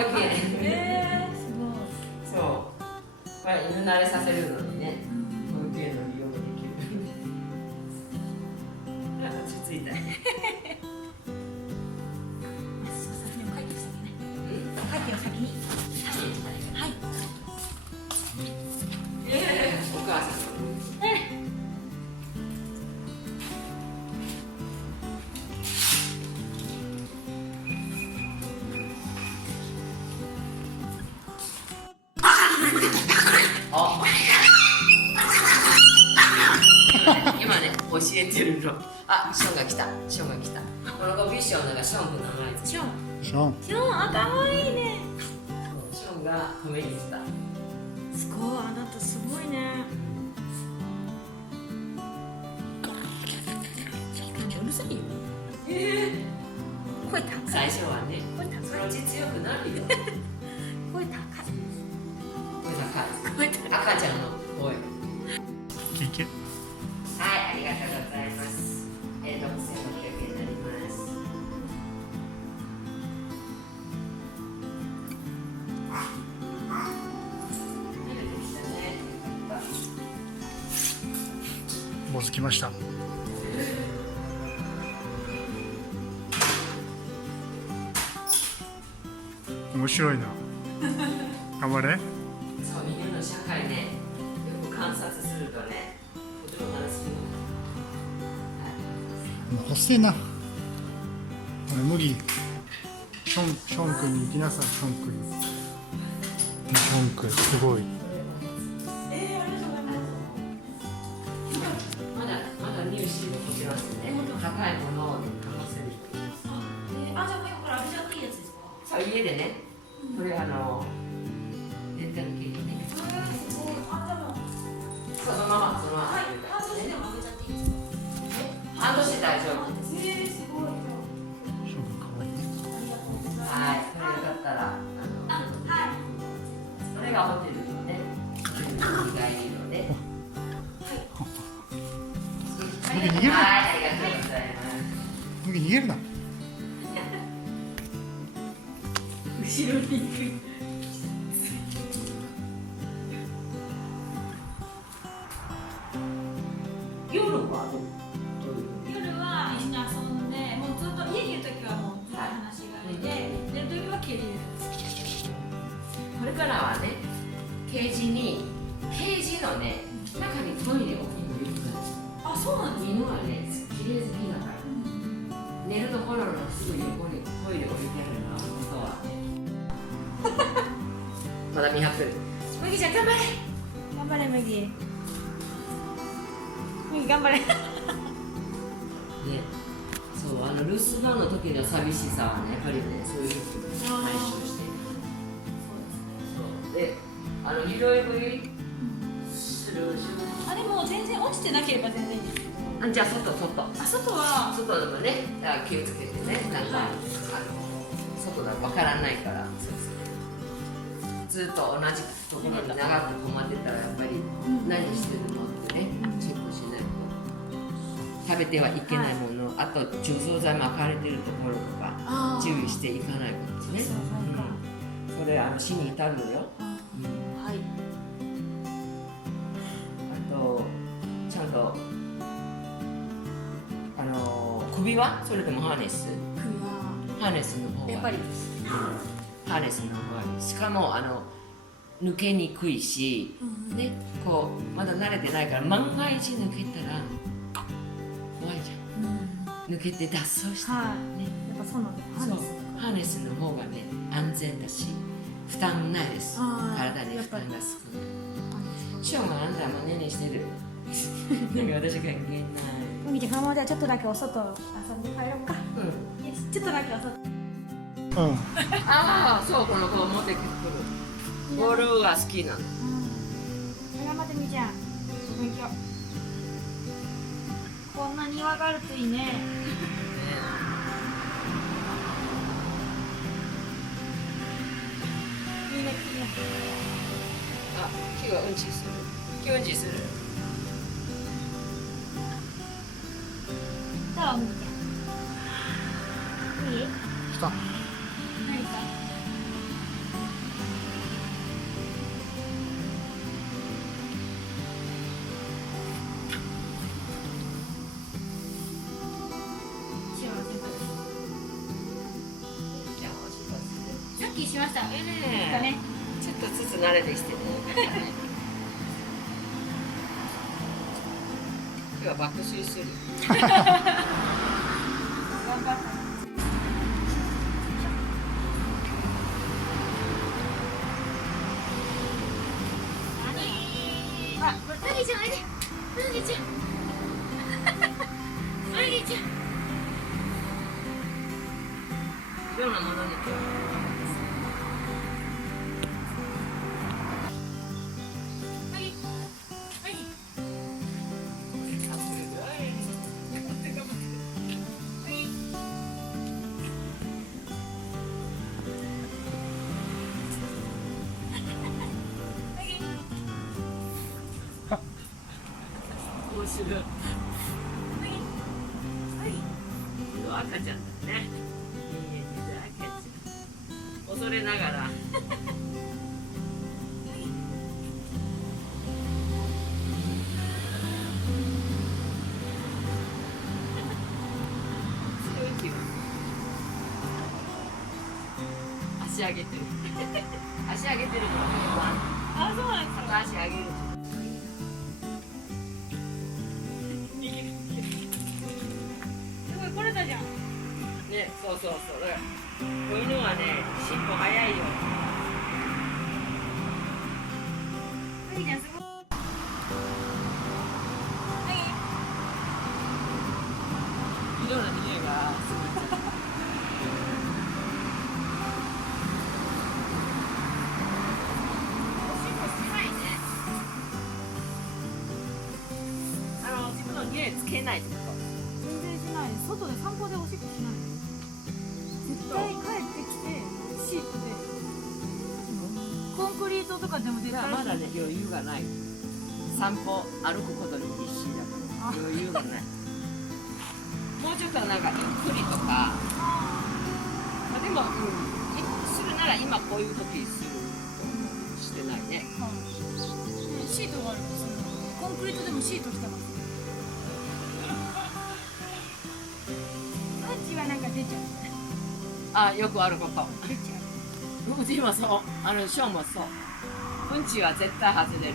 保育園。すごい。そう。これ犬慣れさせるのにね、保育園の利用もできる。落ち着いた。はい。お母さん。今ね、教えてるの。あ、ショーンが来た。ショーンが来た。この子ビッションだからショーンの名前です。ショーン。ショーン。ショーン、あ、可愛いね。ショーンが褒めに来た。すごい、あなたすごいね。うるさいよ。声高い。最初はね、声高い。そのうち強くなるよ。声高い。声高い。赤ちゃんの声。キキ。はい、ありがとうございます。6600円になります。ボス来ました。面白いな。頑張れ。そう、犬の社会ね、よく観察するとね、とても楽しいの。もう欲しいな。麦。ション君に行きなさい。ション君に。ション君すごい。まだ入試残ってますね。高いものを試せる。あ、じゃあこれこれあれじゃないやつですか。そう、家でね、これレンタル系でね。すごい。あ、じゃあもう。そのまま、そのまま。はい、半年でもあげちゃっていいですか。半年大丈夫。すごい。ション君可愛いね。はい、それよかったら、はい。それがホテルのね、日帰りのね。麦逃げるな。はい、ありがとうございます。麦逃げるな。後ろに行く。夜は夜は一緒に遊んで、もうずっと家にいるときはもうずっと話があれで、寝るときは蹴りです。これからはね、ケージのね、中にトイレを置くのよくない。あ、そうなんです犬はね、綺麗好きだから。寝るところのすぐ横にトイレ置いてるのは本当は。まだ200分。麦ちゃん頑張れ。頑張れ、麦。麦頑張れ。ね、そう留守番の時の寂しさはね、やっぱりね、そういうふうに解消している。そうで、拾い食いする。あ、でも全然落ちてなければ全然いいです。じゃあ外。あ、外は。外でもね、気をつけてね、なんか、外だとわからないから。ずっと同じところに長く止まってたらやっぱり何してるのってね、チェックしないと食べてはいけないもの、あと除草剤巻かれてるところとか注意していかないことね。それ死に至るのよ。はい。あとちゃんと首はそれともハーネス？首はハーネスの方が。やっぱりです。ハーネスの方がいい。しかも抜けにくいし、ね、こうまだ慣れてないから万が一抜けたら怖いじゃん。抜けて脱走したらね。やっぱそうなんです。ハーネスの方がね安全だし負担ないです。体に負担が少ない。ショーンがあんたもねねしてる。なんか私関係ない。麦ちゃん、このままではちょっとだけお外遊んで帰ろうか。ちょっとだけお外。ああ、そう、この子持ってくる。ボールが好きなの。頑張ってみーちゃん。こんな庭があるといいね。いいね。あ、木がうんちする。木うんちする。どう、みーちゃん。いい？来た。何か？しました。ねね。ちょっとずつ慣れてきてね。今日は爆睡する。頑張った。あ、これマギちゃんおいで。マギちゃん。マギちゃん。いろんなものに興味があります。マギ。マギ。面白い。赤ちゃんだね。赤ちゃん。恐れながら。足上げてる。足上げてるの。あ、そうなんですか。足上げる。すごい来れたじゃん。ね、そうそうそう。だから子犬はね、尻尾早いよ。マギちゃんすごい。マギ。いろんな匂いがすごい。自分の匂いつけないってこと。全然しない。外で散歩でおしっこしない。絶対帰ってきてシートで。コンクリートとかでも絶対。まだね、余裕がない。散歩歩くことに必死だから余裕がない。もうちょっとなんかゆっくりとか。でも、するなら今こういう時するとしてないね。シートがあるんですよ。コンクリートでもシートしてます。うんちはなんか出ちゃう。あ、よくあること。出ちゃう。うちもそう。ショーもそう。うんちは絶対外れる。